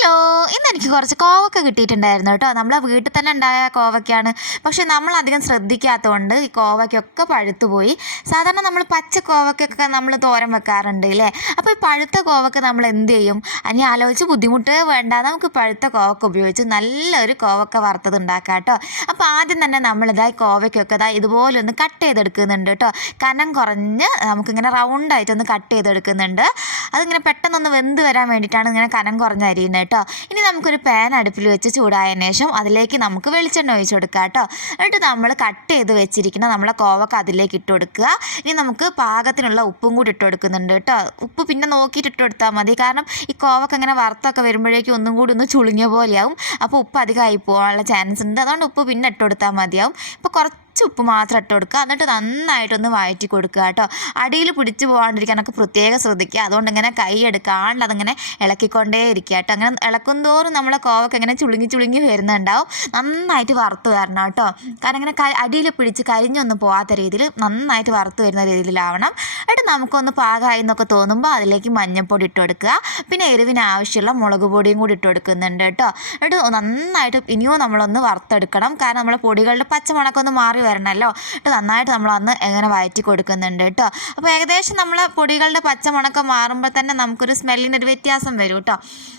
Hello ഇന്ന് എനിക്ക് കുറച്ച് കോവക്ക കിട്ടിയിട്ടുണ്ടായിരുന്നു കേട്ടോ. നമ്മളെ വീട്ടിൽ തന്നെ ഉണ്ടായ കോവക്കയാണ്. പക്ഷെ നമ്മൾ അധികം ശ്രദ്ധിക്കാത്തതുകൊണ്ട് ഈ കോവയ്ക്കൊക്കെ പഴുത്തുപോയി സാധാരണ നമ്മൾ പച്ച കോവക്കൊക്കെ നമ്മൾ തോരൻ വെക്കാറുണ്ട് അല്ലേ അപ്പോൾ ഈ പഴുത്ത കോവക്ക നമ്മൾ എന്ത് ചെയ്യും? അനി ആലോചിച്ച് ബുദ്ധിമുട്ട് വേണ്ട. നമുക്ക് പഴുത്ത കോവക്ക ഉപയോഗിച്ച് നല്ലൊരു കോവക്ക വറുത്തത് ഉണ്ടാക്കാം കേട്ടോ. അപ്പോൾ ആദ്യം തന്നെ നമ്മളിതായി കോവയ്ക്കൊക്കെ ഇതാ ഇതുപോലെ ഒന്ന് കട്ട് ചെയ്തെടുക്കുന്നുണ്ട് കേട്ടോ. കനം കുറഞ്ഞ് നമുക്കിങ്ങനെ റൗണ്ടായിട്ടൊന്ന് കട്ട് ചെയ്തെടുക്കുന്നുണ്ട്. അതിങ്ങനെ പെട്ടെന്നൊന്ന് വെന്ത് വരാൻ വേണ്ടിയിട്ടാണ് ഇങ്ങനെ കനം കുറഞ്ഞ അരിയുന്നത് കേട്ടോ. ഇനി നമുക്കൊരു പാൻ അടുപ്പിൽ വെച്ച് ചൂടായതിനു ശേഷം അതിലേക്ക് നമുക്ക് വെളിച്ചെണ്ണ ഒഴിച്ച് കൊടുക്കുക കേട്ടോ. എന്നിട്ട് നമ്മൾ കട്ട് ചെയ്ത് വെച്ചിരിക്കുന്ന നമ്മളെ കോവക്ക അതിലേക്ക് ഇട്ട് കൊടുക്കുക. ഇനി നമുക്ക് പാകത്തിനുള്ള ഉപ്പും കൂടി ഇട്ട് കൊടുക്കുന്നുണ്ട് കേട്ടോ. ഉപ്പ് പിന്നെ നോക്കിയിട്ട് ഇട്ട് കൊടുത്താൽ മതി. കാരണം ഈ കോവക്ക ഇങ്ങനെ വറുത്തൊക്കെ വരുമ്പോഴേക്കും ഒന്നും കൂടി ഒന്ന് ചുളിഞ്ഞ പോലെയാവും. അപ്പോൾ ഉപ്പ് അധികമായി പോകാനുള്ള ചാൻസ് ഉണ്ട്. അതുകൊണ്ട് ഉപ്പ് പിന്നെ ഇട്ട് കൊടുത്താൽ മതിയാവും. ഇപ്പോൾ കുറച്ച് ഉപ്പ് മാത്രം ഇട്ട് കൊടുക്കുക. എന്നിട്ട് നന്നായിട്ടൊന്ന് വഴറ്റി കൊടുക്കുക കേട്ടോ. അടിയിൽ പിടിച്ച് പോകാണ്ടിരിക്കാനൊക്കെ പ്രത്യേകം ശ്രദ്ധിക്കുക. അതുകൊണ്ട് ഇങ്ങനെ കൈ എടുക്കാണ്ട് അതിങ്ങനെ ഇളക്കിക്കൊണ്ടേ ഇരിക്കുക കേട്ടോ. അങ്ങനെ ഇളക്കും തോറും നമ്മളെ കോവക്ക ഇങ്ങനെ ചുളുങ്ങി ചുളുങ്ങി വരുന്നുണ്ടാവും. നന്നായിട്ട് വറുത്ത് വരണം കേട്ടോ. കാരണം ഇങ്ങനെ അടിയിൽ പിടിച്ച് കരിഞ്ഞൊന്നും പോകാത്ത രീതിയിൽ നന്നായിട്ട് വറുത്ത് വരുന്ന രീതിയിലാവണം. എന്നിട്ട് നമുക്കൊന്ന് പാകമായി എന്നൊക്കെ തോന്നുമ്പോൾ അതിലേക്ക് മഞ്ഞൾപ്പൊടി ഇട്ട് കൊടുക്കുക. പിന്നെ എരിവിന് ആവശ്യമുള്ള മുളക് പൊടിയും കൂടി ഇട്ട് കൊടുക്കുന്നുണ്ട് കേട്ടോ. എന്നിട്ട് നന്നായിട്ട് ഇനിയും നമ്മളൊന്ന് വറുത്തെടുക്കണം. കാരണം നമ്മളെ പൊടികളുടെ പച്ചമുളകൊന്ന് മാറി വരണമല്ലോ നന്നായിട്ട് നമ്മൾ അന്ന് എങ്ങനെ വഴറ്റി കൊടുക്കുന്നുണ്ട് കേട്ടോ അപ്പോൾ ഏകദേശം നമ്മൾ പൊടികളുടെ പച്ചമുണക്കം മാറുമ്പോൾ തന്നെ നമുക്കൊരു സ്മെല്ലിനൊരു വ്യത്യാസം വരും കേട്ടോ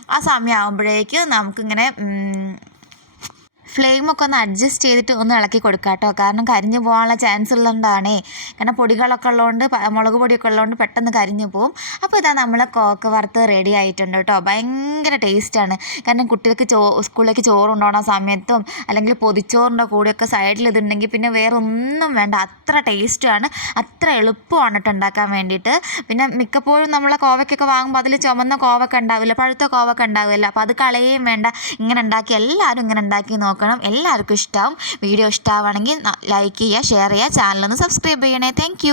ആ സമയമാകുമ്പോഴേക്ക് നമുക്കിങ്ങനെ ഫ്ലെയിമൊക്കെ ഒന്ന് അഡ്ജസ്റ്റ് ചെയ്തിട്ട് ഒന്ന് ഇളക്കി കൊടുക്കുക കേട്ടോ. കാരണം കരിഞ്ഞു പോകാനുള്ള ചാൻസ് ഉള്ളതുകൊണ്ടാണേ. കാരണം പൊടികളൊക്കെ ഉള്ളതുകൊണ്ട് മുളക് പൊടിയൊക്കെ ഉള്ളതുകൊണ്ട് പെട്ടെന്ന് കരിഞ്ഞു പോകും അപ്പോൾ ഇതാ നമ്മളെ കോക്ക് വറുത്ത് റെഡി ആയിട്ടുണ്ട് കേട്ടോ. ഭയങ്കര ടേസ്റ്റാണ് കാരണം കുട്ടികൾക്ക് ചോ സ്കൂളിലേക്ക് ചോറ് സമയത്തും അല്ലെങ്കിൽ പൊതിച്ചോറിന്റെ കൂടെയൊക്കെ സൈഡിൽ ഇതുണ്ടെങ്കിൽ പിന്നെ വേറെ ഒന്നും വേണ്ട. അത്ര ടേസ്റ്റുമാണ് അത്ര എളുപ്പമാണ് കേട്ടോ ഉണ്ടാക്കാൻ വേണ്ടിയിട്ട്. പിന്നെ മിക്കപ്പോഴും നമ്മളെ കോവയ്ക്കൊക്കെ വാങ്ങുമ്പോൾ അതിൽ ചുമന്ന കോവക്ക ഉണ്ടാവില്ല പഴുത്ത കോവക്ക ഉണ്ടാവില്ല. അപ്പോൾ അത് കളയുകയും വേണ്ട. ഇങ്ങനെ ഉണ്ടാക്കി എല്ലാവരും ഇങ്ങനെ ഉണ്ടാക്കി നോക്കണം. എല്ലാവർക്കും ഇഷ്ടമാവും. വീഡിയോ ഇഷ്ടമാവുകയാണെങ്കിൽ ലൈക്ക് ചെയ്യുക ഷെയർ ചെയ്യുക ചാനലൊന്ന് സബ്സ്ക്രൈബ് ചെയ്യണേ. താങ്ക്